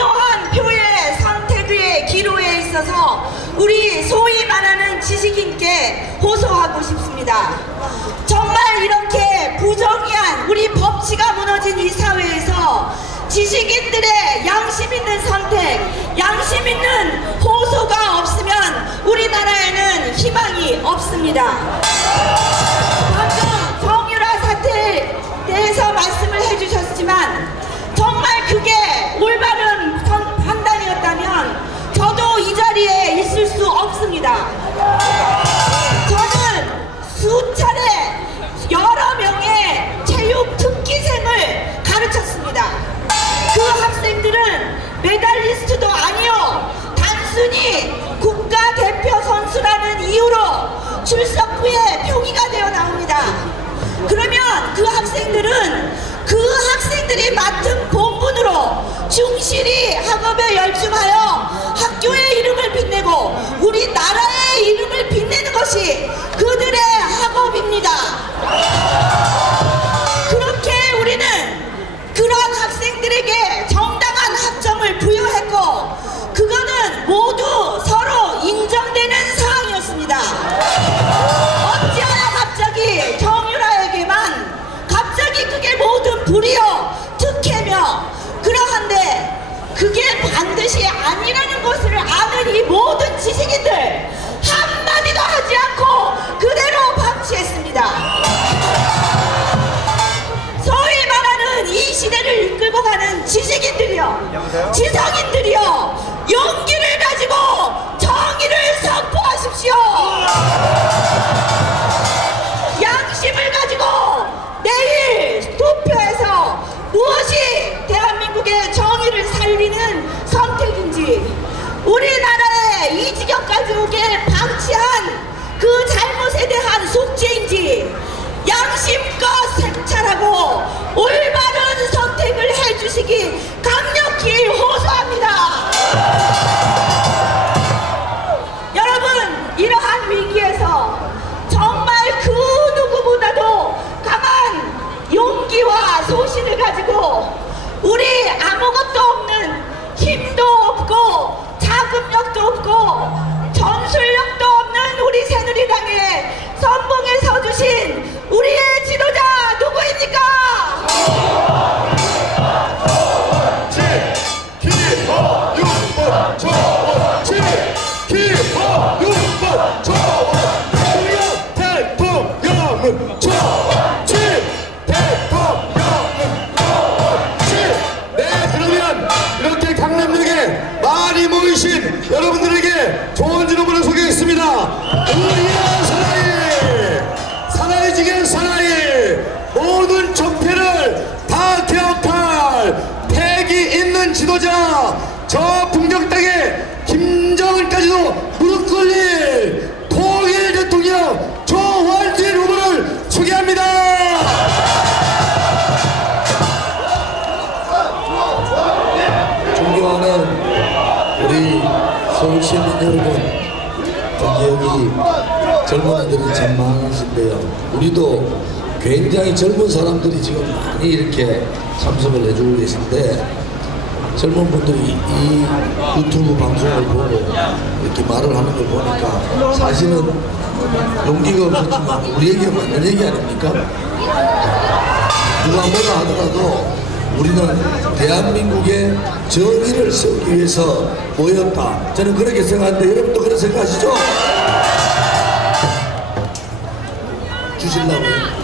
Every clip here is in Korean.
중요한 표의 선택의 기로에 있어서 우리 소위 말하는 지식인께 호소하고 싶습니다. 정말 이렇게 부정의한 우리 법치가 무너진 이 사회에서 지식인들의 양심 있는 선택, 양심 있는 호소가 없으면 우리나라에는 희망이 없습니다. 방금 정유라 사태에 대해서 말씀을 해주셨지만 정말 그게 올바른 판단이었다면 저도 이 자리에 있을 수 없습니다. 저는 수차례 여러 명의 체육 특기생을 가르쳤습니다. 그 학생들은 메달리스트도 아니요, 단순히 국가대표 선수라는 이유로 출석 후에 표기가 되어 나옵니다. 그러면 그 학생들은 그 학생들이 맡은 본분으로 충실히 학업에 열중하여 학교의 이름을 빛내고 우리나라의 이름을 빛내는 것이 그들의 학업입니다. 그렇게 우리는 그런 학생들에게 정당한 학점을 부여했고 그거는 모두 서로 인정되는 사항이었습니다. 어찌하여 갑자기 정유라에게만 갑자기 그게 모든 불이요 특혜며 그러한데 그게 반드시 아니라는 것을 아는 이 모든 지식인들 한마디도 하지 않고 그대로 방치했습니다. 소위 말하는 이 시대를 이끌고 가는 지식인들이요, 지성인들이요, 용기를 가지고 정의를 선포하십시오. 양심을 가지고 내일 투표해서 무엇이 대한민국의 정의를 살리는 선택인지, 우리나라의 이 지경까지 오게 방치한 그 잘못에 대한 숙제인지 양심껏 색찰하고 올바른 선택을 해주시기 강력히 호소합니다. 여러분, 이러한 위기에서 정말 그 누구보다도 강한 용기와 소신을 가지고 우리 아무것도 없는 힘도 없고 자금력도 없고 전술력도 없는 우리 새누리당의 선봉에 서주신 우리의 지도자 누구입니까? 김어윤 정원지, 김어윤 정원지, 대통령은 정원지, 대통령은 정원지. 네, 그러면 이렇게 강남역에 많이 모이신 여러분들에게 좋은 이름으로 소개했습니다. 우리의 사나이 지경 사나이, 모든 적폐를 다 개혁할 패기 있는 지도자, 저 풍경 땅에 김정은까지도 무릎 꿇릴 통일 대통령 조원진 후보를 소개합니다. 존경하는 우리 서울시민 여러분, 여기 젊은이들이 참 많으신데요. 우리도 굉장히 젊은 사람들이 지금 많이 이렇게 참석을 해주고 계신데, 젊은 분들이 이 유튜브 방송을 보고 이렇게 말을 하는 걸 보니까 사실은 용기가 없었지만 우리에게 맞는 얘기 아닙니까? 누가 뭐라 하더라도 우리는 대한민국의 정의를 세우기 위해서 모였다. 저는 그렇게 생각하는데 여러분도 그런 생각하시죠? 주실라고요?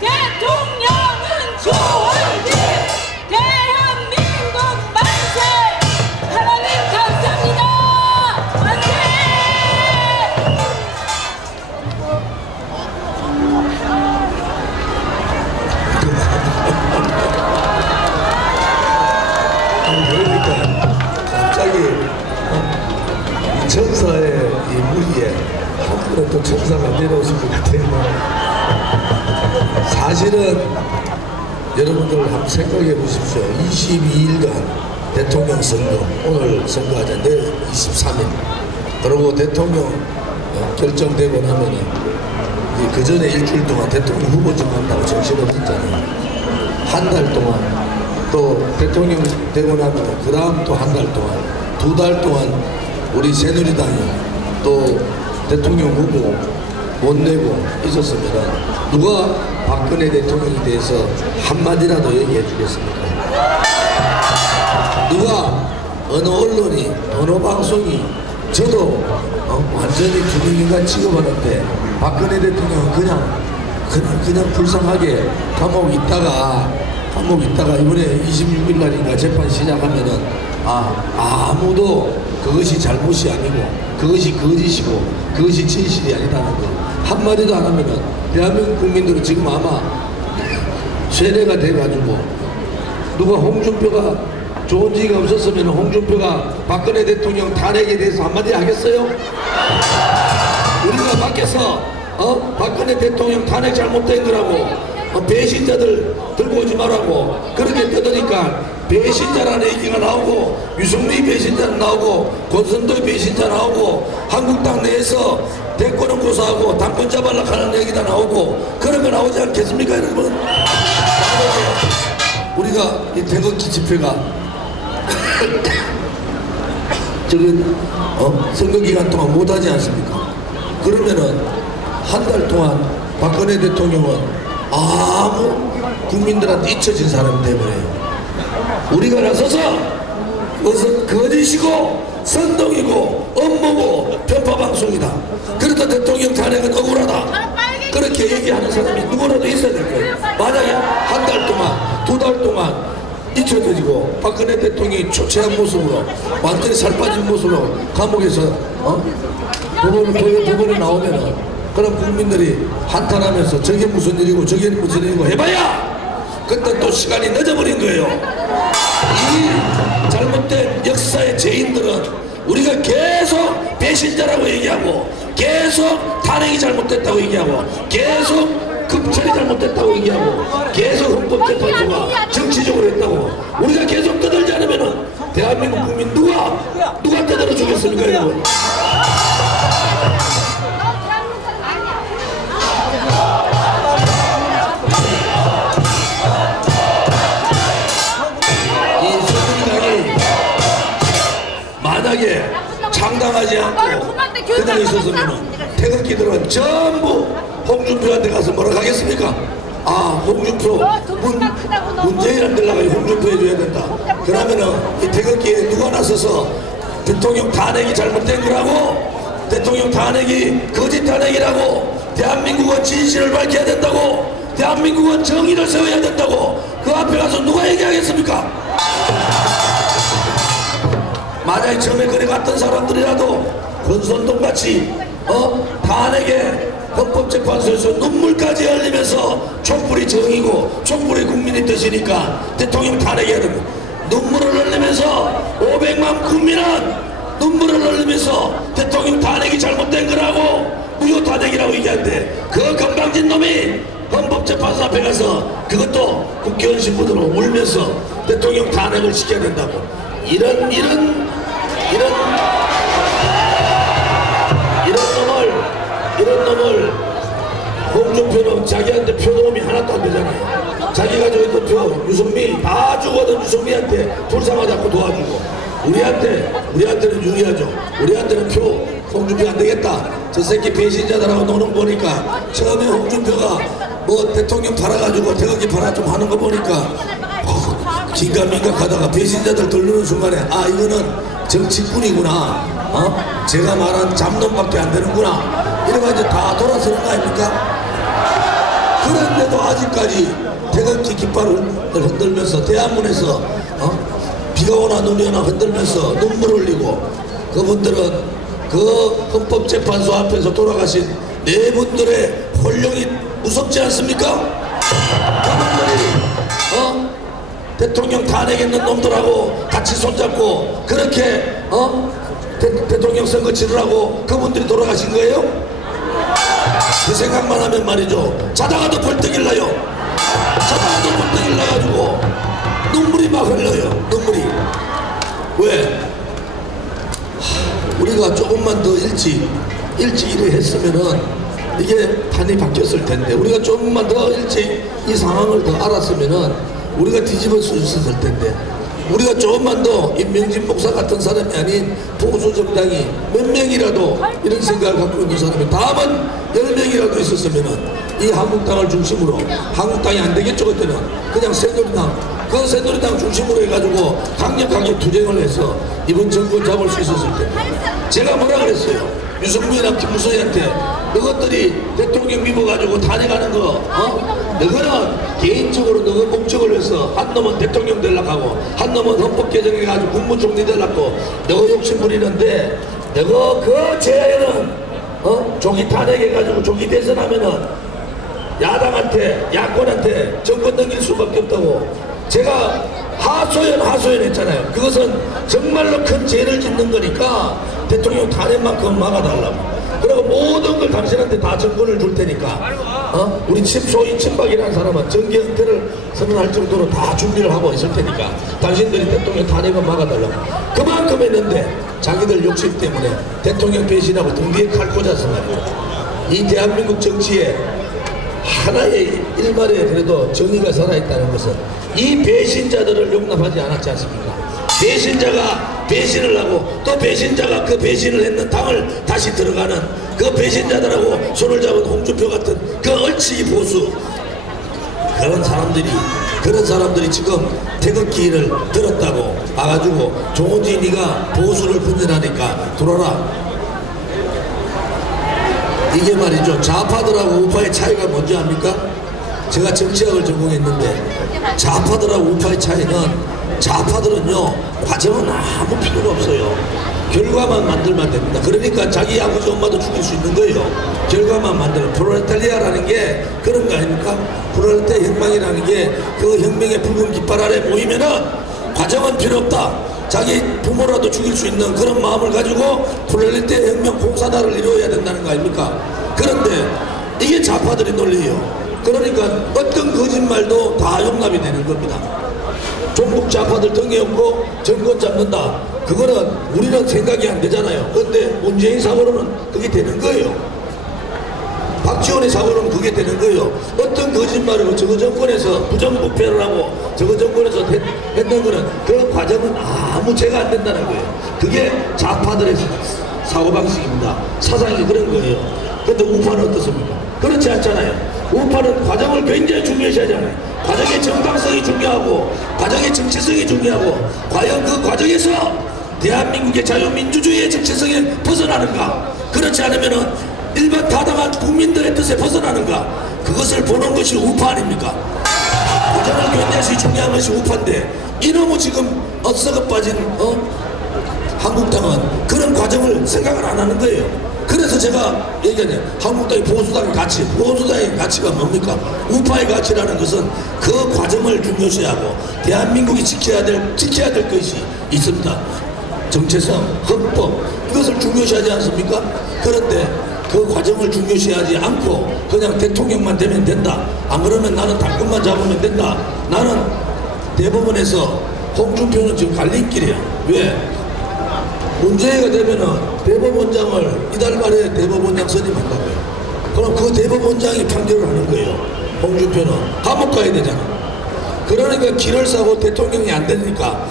대통령은 조원진, 천사의 이 무리에 한 번에 또 천사가 내려오실 것 같아요. 사실은 여러분들 한번 생각해 보십시오. 22일간 대통령 선거, 오늘 선거하자, 내일 23일. 그리고 대통령 결정되고 나면은 그 전에 일주일 동안 대통령 후보증 한다고 정신없었잖아요. 한 달 동안, 또 대통령 되고 나면 그 다음 또 한 달 동안, 2달 동안 우리 새누리당이 또 대통령 후보 못 내고 있었으면 누가 박근혜 대통령에 대해서 한마디라도 얘기해 주겠습니까? 누가 어느 언론이, 어느 방송이 저도 완전히 투명인간 취급하는데 박근혜 대통령은 그냥 불쌍하게 감옥 있다가 이번에 26일 날인가 재판 시작하면은 아무도 그것이 잘못이 아니고 그것이 거짓이고 그것이 진실이 아니라는 거 한마디도 안 하면은 대한민국 국민들은 지금 아마 쇠뇌가 돼가지고 누가 홍준표가 좋은 지가 없었으면 홍준표가 박근혜 대통령 탄핵에 대해서 한마디 하겠어요? 우리가 밖에서 박근혜 대통령 탄핵 잘못된 거라고 배신자들 들고 오지 말라고 그렇게 떠드니까 배신자라는 얘기가 나오고 유승민 배신자 나오고 권선도 배신자 나오고 한국당 내에서 대권은 고사하고 당권 잡으려고 하는 얘기가 나오고 그런 거 나오지 않겠습니까 여러분? 우리가 이 태극기 집회가 지금 선거 기간 동안 못하지 않습니까? 그러면은 한 달 동안 박근혜 대통령은 아무 국민들한테 잊혀진 사람이 되버려요. 우리가 나서서 그것은 거짓이고 선동이고 업무고 편파방송이다. 그래도 대통령 탄핵은 억울하다. 그렇게 얘기하는 사람이 누구라도 있어야 될 거예요. 만약에 한 달 동안, 2달 동안 잊혀지고 박근혜 대통령이 초췌한 모습으로 완전히 살 빠진 모습으로 감옥에서 법원에 나오면은 그럼 국민들이 한탄하면서 저게 무슨 일이고 저게 무슨 일이고 해봐야 그때 또 시간이 늦어버린 거예요. 이 잘못된 역사의 죄인들은 우리가 계속 배신자라고 얘기하고 계속 탄핵이 잘못됐다고 얘기하고 계속 검찰이 잘못됐다고 얘기하고 계속 헌법재판소가 정치적으로 했다고 우리가 계속 떠들지 않으면은 대한민국 국민 누가 떠들어 주겠습니까 여러분? 만약에 창당하지 않고 그냥 있었으면 태극기들은 전부 홍준표한테 가서 뭐라 하겠습니까? 홍준표 문재인한테 나가서 홍준표 해줘야 된다. 그러면은 이 태극기에 누가 나서서 대통령 탄핵이 잘못된 거라고 대통령 탄핵이 거짓 탄핵이라고 대한민국은 진실을 밝혀야 된다고 대한민국은 정의를 세워야 된다고 그 앞에 가서 누가 얘기하겠습니까? 만약에 처음에 그래 갔던 사람들이라도 권선동같이 탄핵에 헌법재판소에서 눈물까지 흘리면서 촛불이 정이고 촛불이 국민의 뜻이니까 대통령 탄핵해야 됩니다. 눈물을 흘리면서 500만 국민은 눈물을 흘리면서 대통령 탄핵이 잘못된 거라고 무효 탄핵이라고 얘기하는데 그 건방진 놈이 헌법재판소 앞에 가서 그것도 국회의원 신분으로 울면서 대통령 탄핵을 시켜야 된다고 이런 놈을 홍준표는 자기한테 표도움이 하나도 안 되잖아요. 자기가 저기 또 표 유승민 다 주거든 유승민한테 불쌍하자고 도와주고 우리한테는 유리하죠. 우리한테는 표 홍준표 안 되겠다. 저 새끼 배신자들하고 노는 거 보니까 처음에 홍준표가 뭐 대통령 팔아가지고 태극기 팔아 좀 하는 거 보니까 긴가민가 하다가 배신자들 들르는 순간에 이거는 정치꾼이구나 제가 말한 잡놈밖에 안 되는구나 이래가지고 다 돌아서는 거 아닙니까? 그런데도 아직까지 태극기 깃발을 흔들면서 대한문에서 비가 오나 눈이 오나 흔들면서 눈물 흘리고 그분들은 그 헌법재판소 앞에서 돌아가신 네 분들의 혼령이 무섭지 않습니까? 그분들이 대통령 탄핵했는 놈들하고 같이 손잡고 그렇게 대통령 대통령 선거 치르라고 그분들이 돌아가신 거예요? 그 생각만 하면 말이죠, 자다가도 벌떡 일나요. 자다가도 벌떡 일나가지고 눈물이 막 흘러요. 눈물이. 왜? 우리가 조금만 더 일찍 일을 했으면은 이게 판이 바뀌었을 텐데, 우리가 조금만 더 일찍 이 상황을 더 알았으면은 우리가 뒤집어 수 있었을 텐데, 우리가 조금만 더 임명진 목사 같은 사람이 아닌 보수 정당이 몇 명이라도 이런 생각을 갖고 있는 사람이 다만 10명이라도 있었으면은 이 한국당을 중심으로, 한국당이 안 되겠죠 그때는 그냥 새누리당, 그 새누리당 중심으로 해가지고 강력하게 투쟁을 해서 이번 정권 잡을 수 있었을 텐데, 제가 뭐라 그랬어요? 유승민이나 김무성이한테 너것들이 대통령 미워가지고 탄핵하는 거, 너거는 개인적으로 너거 목적을 위해서 한 놈은 대통령 되려고 하고 한 놈은 헌법 개정해가지고 국무총리 되려고 너거 욕심 부리는데, 너거 그 제에는 조기 탄핵해가지고 조기 대선하면은 야당한테, 야권한테 정권 넘길 수밖에 없다고 제가 하소연했잖아요. 그것은 정말로 큰 죄를 짓는 거니까 대통령 탄핵만큼 막아달라고. 그리고 모든 걸 당신한테 다 정권을 줄 테니까 우리 소위 친박이라는 사람은 정계 은퇴를 선언할 정도로 다 준비를 하고 있을 테니까 당신들이 대통령 탄핵을 막아달라고. 그만큼 했는데 자기들 욕심 때문에 대통령 배신하고 등 뒤에 칼 꽂아서 말이에요. 이 대한민국 정치에 하나의 일말에 그래도 정의가 살아있다는 것은 이 배신자들을 용납하지 않았지 않습니까? 배신자가 배신을 하고 또 배신자가 그 배신을 했는 당을 다시 들어가는 그 배신자들하고 손을 잡은 홍준표 같은 그 얼치기 보수, 그런 사람들이 지금 태극기를 들었다고 와가지고 조원지 네가 보수를 분열하니까 들어라. 이게 말이죠, 좌파들하고 우파의 차이가 뭔지 압니까? 제가 정치학을 전공했는데 좌파들하고 우파의 차이는, 좌파들은요 과정은 아무 필요가 없어요. 결과만 만들면 됩니다. 그러니까 자기 아버지 엄마도 죽일 수 있는 거예요. 결과만 만들어. 프롤레타리아라는 게 그런 거 아닙니까? 프롤레타리아 혁명이라는 게 그 혁명의 붉은 깃발 아래 모이면은 과정은 필요 없다. 자기 부모라도 죽일 수 있는 그런 마음을 가지고 프롤레타리아 혁명 공산화를 이루어야 된다는 거 아닙니까? 그런데 이게 좌파들의 논리예요. 그러니까 어떤 거짓말도 다 용납이 되는 겁니다. 종북 좌파들 등에 업고 정권 잡는다. 그거는 우리는 생각이 안 되잖아요. 그런데 문재인 사고로는 그게 되는 거예요. 박지원의 사고로는 그게 되는 거예요. 어떤 거짓말을 저거 정권에서 부정부패를 하고 저거 정권에서 했는 거는 그 과정은 아무 죄가 안 된다는 거예요. 그게 좌파들의 사고방식입니다. 사상이 그런 거예요. 근데 우파는 어떻습니까? 그렇지 않잖아요. 우파는 과정을 굉장히 중요시 하잖아요. 과정의 정당성이 중요하고 과정의 정체성이 중요하고, 과연 그 과정에서 대한민국의 자유민주주의의 정체성에 벗어나는가, 그렇지 않으면은 일반 타당한 국민들의 뜻에 벗어나는가, 그것을 보는 것이 우파 아닙니까? 과정을 굉장히 중요한 것이 우파인데 이놈의 지금 썩어 빠진 한국당은 그런 과정을 생각을 안 하는 거예요. 그래서 제가 얘기하냐, 한국당의 보수당의 가치, 보수당의 가치가 뭡니까? 우파의 가치라는 것은 그 과정을 중요시하고 대한민국이 지켜야 될 것이 있습니다. 정체성, 헌법, 이것을 중요시하지 않습니까? 그런데 그 과정을 중요시하지 않고 그냥 대통령만 되면 된다, 안 그러면 나는 당권만 잡으면 된다. 나는 대법원에서 홍준표는 지금 갈림길이야. 왜? 문제가 되면은 대법원장을 이달 말에 대법원장 선임한다고요. 그럼 그 대법원장이 판결을 하는 거예요. 홍준표는 감옥 가야 되잖아. 그러니까 길을 싸고 대통령이 안 되니까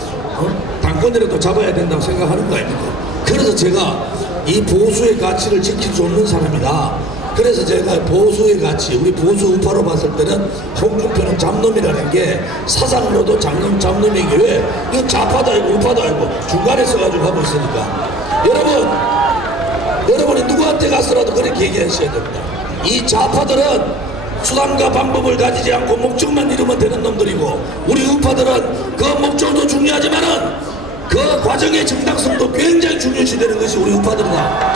당권이라도 잡아야 된다고 생각하는 거 아닙니까? 그래서 제가 이 보수의 가치를 지킬 수 없는 사람이다. 그래서 제가 보수의 가치, 우리 보수 우파로 봤을 때는 홍준표는 잡놈이라는 게 사상으로도 잡놈이게, 왜? 이거 좌파도 아니고 우파도 아니고 중간에 서가지고 하고 있으니까. 여러분이 누구한테 가서라도 그렇게 얘기하셔야 됩니다. 이 좌파들은 수단과 방법을 가지지 않고 목적만 이루면 되는 놈들이고, 우리 우파들은 그 목적도 중요하지만은 그 과정의 정당성도 굉장히 중요시 되는 것이 우리 우파들이다.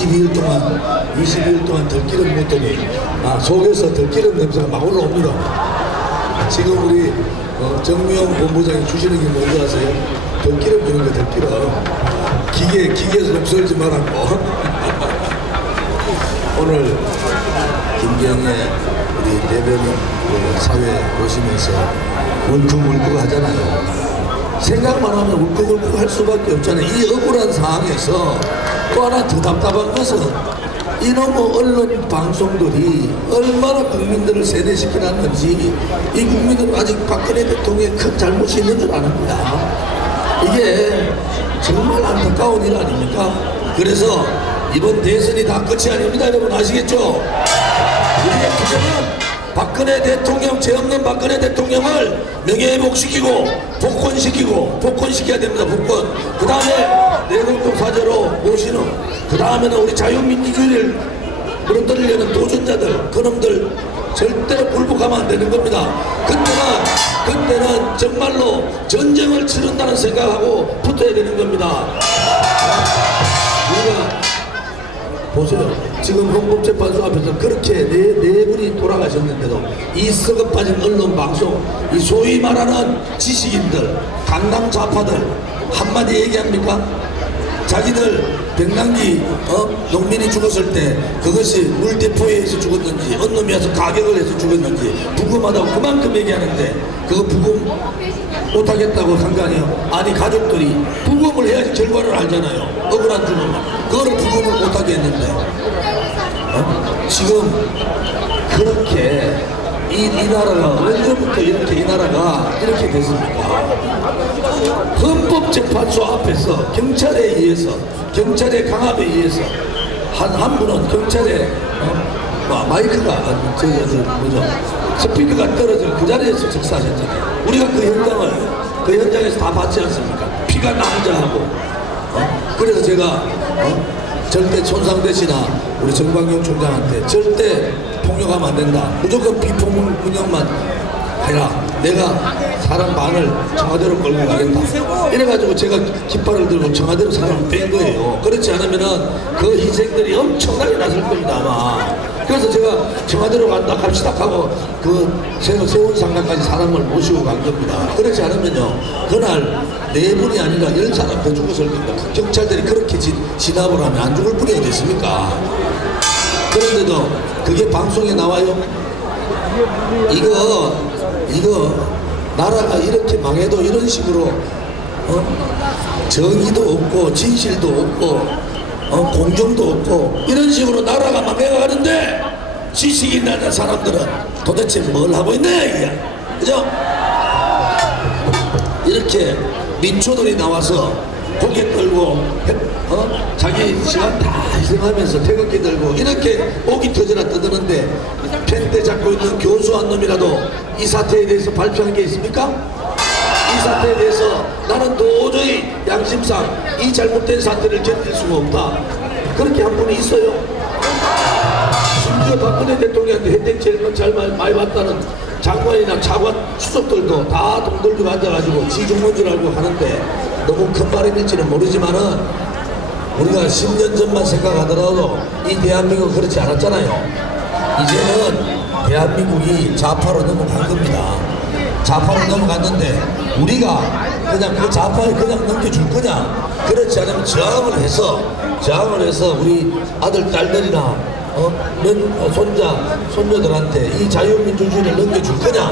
22일 동안 들기름 묻더니 속에서 들기름 냄새가 막 올라옵니다. 지금 우리 정미영 본부장이 주시는 게 뭔지 아세요? 들기름 주는 거 들기름. 기계에서 좀 썰지 말라고. 오늘 김경애 우리 대변인 사회 오시면서 울컥울컥 하잖아요. 생각만 하면 울컥울컥 할 수밖에 없잖아요. 이 억울한 상황에서 또 하나 더 답답한 것은 이놈의 언론 방송들이 얼마나 국민들을 세뇌시켜놨는지 이 국민들은 아직 박근혜 대통령의 큰 잘못이 있는 줄 아닙니다. 이게 정말 안타까운 일 아닙니까? 그래서 이번 대선이 다 끝이 아닙니다. 여러분 아시겠죠? 우리의 투쟁은 박근혜 대통령, 죄 없는 박근혜 대통령을 명예회복시키고 복권시켜야 됩니다. 복권. 그 다음에 내국동 사저로 모시는, 그 다음에는 우리 자유민주주의를 무너뜨리려는 도전자들, 그놈들 절대로 굴복하면 안 되는 겁니다. 그때는 정말로 전쟁을 치른다는 생각하고 붙어야 되는 겁니다. 우리가 보세요. 지금 헌법재판소 앞에서 그렇게 네 분이 돌아가셨는데도 이 썩어 빠진 언론 방송, 이 소위 말하는 지식인들, 강남 좌파들 한마디 얘기합니까? 자기들 백남기 농민이 죽었을 때 그것이 물대포에 의해서 죽었는지 언놈이 와서 가격을 해서 죽었는지 부검하다고 그만큼 얘기하는데 그거 부검 못하겠다고 상관이요. 아니 가족들이 부검을 해야지 결과를 알잖아요. 억울한 죽음 그거를 부검을 못하게 했는데 지금 그렇게 이 나라가 언제부터 이렇게 이 나라가 이렇게 됐습니까? 헌법재판소 앞에서 경찰에 의해서 경찰의 강압에 의해서 한 분은 경찰에 마이크가 뭐죠 스피커가 떨어져 그 자리에서 즉사하셨잖아요. 우리가 그 현장에서 다 봤지 않습니까? 피가 낭자하고 그래서 제가 절대 손상되시나 우리 정광용 총장한테 절대 폭력하면 안 된다. 무조건 비폭력만 해라. 내가 사람 반을 청와대로 끌고 가겠다. 이래가지고 제가 깃발을 들고 청와대로 사람을 뺀 거예요. 그렇지 않으면은 그 희생들이 엄청나게 났을 겁니다 아마. 그래서 제가 청와대로 갑시다 하고 그 세운상가까지 사람을 모시고 간 겁니다. 그렇지 않으면요 그날 4분이 아니라 10사람 더 죽었을 겁니다. 경찰들이 그렇게 진압을 하면 안 죽을 뿐이 어디 있습니까? 그런데도 그게 방송에 나와요. 이거 나라가 이렇게 망해도 이런 식으로 정의도 없고 진실도 없고 공정도 없고 이런 식으로 나라가 망해가는데 지식인이라는 사람들은 도대체 뭘 하고 있냐 이게. 그죠? 이렇게 민초들이 나와서 고개 들고 자기 시간 다 희생하면서 태극기 들고 이렇게 목이 터져라 떠드는데 펜대 잡고 있는 교수 한 놈이라도 이 사태에 대해서 발표한 게 있습니까? 이 사태에 대해서 나는 도저히 양심상 이 잘못된 사태를 견딜 수가 없다. 그렇게 한 분이 있어요. 심지어 박근혜 대통령한테 혜택 제일 많이 받다는 장관이나 차관 수석들도 다 돈 들고 앉아가지고 지중문 줄 알고 하는데 너무 큰 바람일지는 모르지만은 우리가 10년 전만 생각하더라도 이 대한민국은 그렇지 않았잖아요. 이제는 대한민국이 좌파로 넘어간 겁니다. 좌파로 넘어갔는데 우리가 그냥 그 좌파에 그냥 넘겨줄 거냐? 그렇지 않으면 저항을 해서 우리 아들 딸들이나 손자 손녀들한테 이 자유민주주의를 넘겨줄 거냐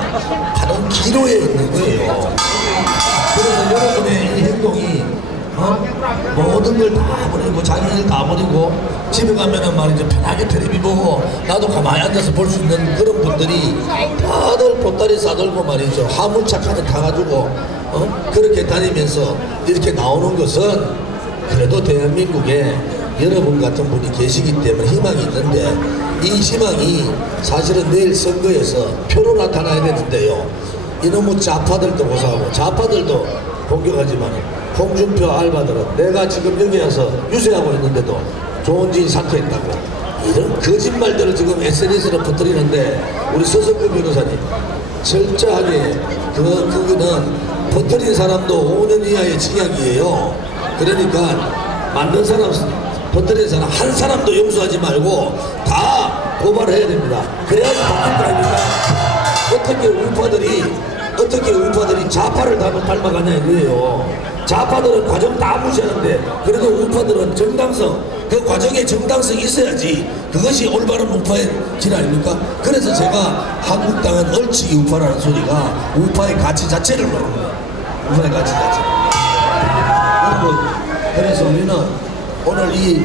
하는 기로에 있는 거예요. 그래서 여러분의 이 행동이 모든 걸 다 버리고 자기 일 다 버리고 집에 가면은 말이죠 편하게 텔레비 보고 나도 가만히 앉아서 볼 수 있는 그런 분들이 다들 보따리 싸들고 말이죠 화물차까지 타가지고 그렇게 다니면서 이렇게 나오는 것은 그래도 대한민국에 여러분 같은 분이 계시기 때문에 희망이 있는데 이 희망이 사실은 내일 선거에서 표로 나타나야 되는데요. 이놈의 좌파들도 고사하고 좌파들도 공격하지만 홍준표 알바들은 내가 지금 여기 와서 유세하고 있는데도 조은진이 사퇴했다고 이런 거짓말들을 지금 SNS로 퍼뜨리는데 우리 서석구 변호사님 철저하게 그거는 퍼뜨린 사람도 5년 이하의 징역이에요. 그러니까 만든 사람 것들에서는 한 사람도 용서하지 말고 다 고발해야 됩니다. 그래야지 바뀔 거 아닙니까? 어떻게 우파들이 좌파를 닮아가냐 이거예요. 좌파들은 과정 다 무시하는데 그래도 우파들은 정당성, 그 과정에 정당성이 있어야지 그것이 올바른 우파의 길 아닙니까? 그래서 제가 한국당은 얼치기 우파라는 소리가 우파의 가치 자체를 모르는 거예요. 우파의 가치 자체. 여러분, 그래서 우리는 오늘 이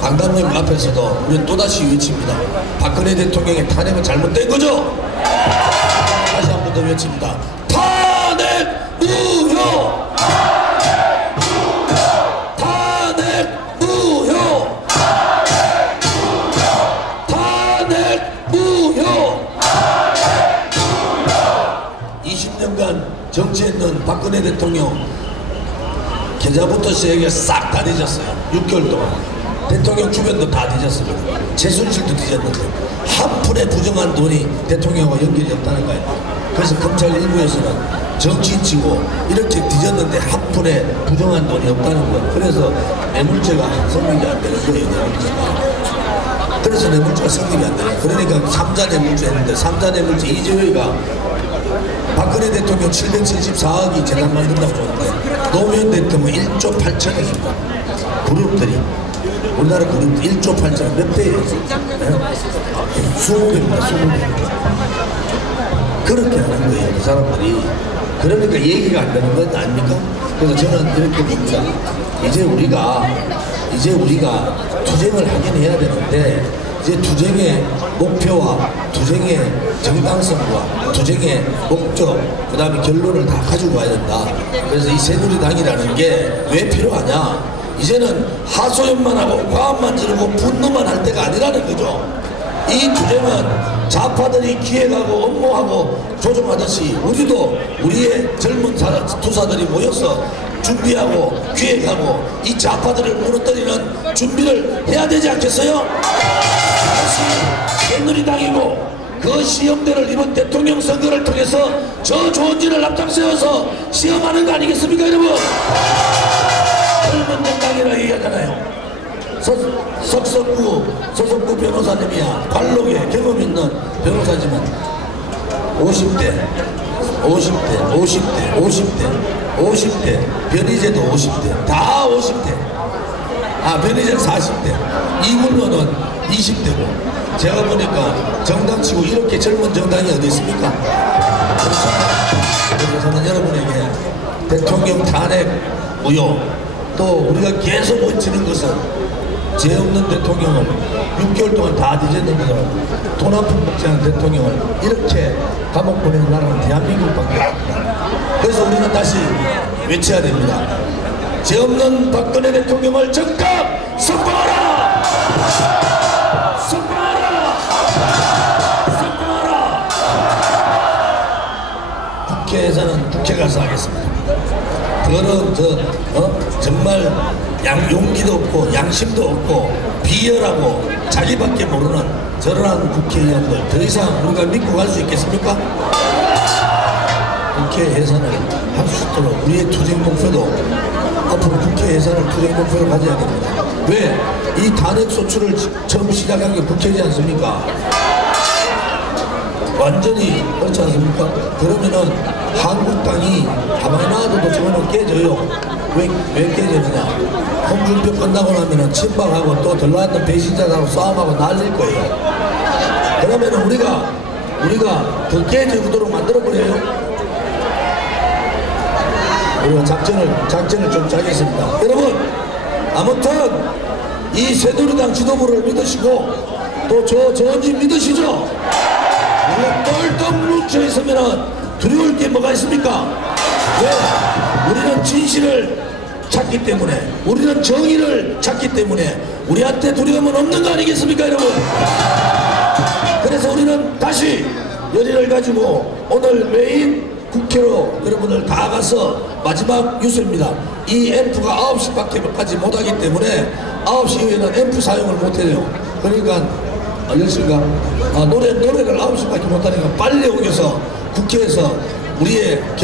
강남역 앞에서도 우리는 또다시 외칩니다. 박근혜 대통령의 탄핵은 잘못된 거죠? 다시 한 번 더 외칩니다. 탄핵 무효! 탄핵 무효! 탄핵 무효! 20년간 정치했던 박근혜 대통령 계좌부터 시작해 싹 다 뒤졌어요. 6개월 동안. 대통령 주변도 다 뒤졌습니다. 최순실도 뒤졌는데 한 푼의 부정한 돈이 대통령과 연결이 없다는 거예요. 그래서 검찰 일부에서는 정치인치고 이렇게 뒤졌는데 한 푼의 부정한 돈이 없다는 거예요. 그래서 뇌물죄가 성립이 안 되는 거예요. 그래서 뇌물죄가 성립이 안 되는 거예요. 그러니까 3자 뇌물죄 했는데 3자 뇌물죄 이재호이가 박근혜 대통령 774억이 재단 만든다고 하는데 노무현 대통령 1조 8천억입니다. 그룹들이 우리나라 그룹 1조 8천억 몇 대예요? 20배입니다. 20배. 그렇게 하는 거예요. 그 사람들이. 그러니까 얘기가 안 되는 건 아닙니까? 그래서 저는 이렇게 봅니다. 이제 우리가 투쟁을 하긴 해야 되는데 이제 투쟁의 목표와 투쟁의 정당성과 투쟁의 목적 그 다음에 결론을 다 가지고 와야 된다. 그래서 이 새누리당이라는 게 왜 필요하냐, 이제는 하소연만 하고 과음만 지르고 분노만 할 때가 아니라는 거죠. 이 투쟁은 좌파들이 기획하고 업무하고 조종하듯이 우리도 우리의 젊은 투사들이 모여서 준비하고 기획하고 이 좌파들을 무너뜨리는 준비를 해야 되지 않겠어요? 그것이 새누리당이고 그 시험대를 이번 대통령 선거를 통해서 저 좋은 일을 앞장세워서 시험하는 거 아니겠습니까 여러분? 젊은 정당이라 얘기하잖아요. 서석구 변호사님이야. 관록에 경험 있는 변호사지만 50대 변희재도 50대 다 50대 변희재는 40대 이걸로는 20대고 제가 보니까 정당치고 이렇게 젊은 정당이 어디 있습니까? 그래서 저는 여러분에게 대통령 탄핵 무효 또 우리가 계속 외치는 것은 죄 없는 대통령을 6개월 동안 다 뒤졌는데도 돈 한 푼 먹지 않은 대통령을 이렇게 감옥 보내는 나라는 대한민국밖에 없다. 그래서 우리는 다시 외쳐야 됩니다. 죄 없는 박근혜 대통령을 즉각 석방하라! 석방하라! 석방하라! 국회에서는 국회 가서 하겠습니다. 그거는 정말 용기도 없고 양심도 없고 비열하고 자기밖에 모르는 저러한 국회의원들 더 이상 우리가 믿고 갈 수 있겠습니까? 국회 예산을 할 수 있도록 우리의 투쟁 목표도 앞으로 국회 예산을 투쟁 목표로 가져야 됩니다. 왜? 이 탄핵 소추를 처음 시작한 게 국회이지 않습니까? 완전히 그렇지 않습니까? 그러면은 한국당이 가만히 놔둬도 저거는 깨져요. 왜 깨지느냐? 홍준표 끝나고 나면은 친박하고 또 들러앉는 배신자들하고 싸움하고 날릴 거예요. 그러면은 우리가 더 깨지도록 만들어버려요. 우리가 작전을 좀 짜겠습니다. 여러분, 아무튼 이 새누리당 지도부를 믿으시고 또 저언지 믿으시죠? 우리가 똘똘 뭉쳐 있으면은 두려울 게 뭐가 있습니까? 왜? 우리는 진실을 찾기 때문에, 우리는 정의를 찾기 때문에 우리한테 두려움은 없는 거 아니겠습니까, 여러분? 그래서 우리는 다시 열의를 가지고 오늘 메인 국회로 여러분들 다 가서 마지막 뉴스입니다. 이 앰프가 9시밖에 못하기 때문에 9시 이후에는 앰프 사용을 못해요. 그러니까 10시인가? 노래를 9시밖에 못하니까 빨리 오셔서 국회에서 우리의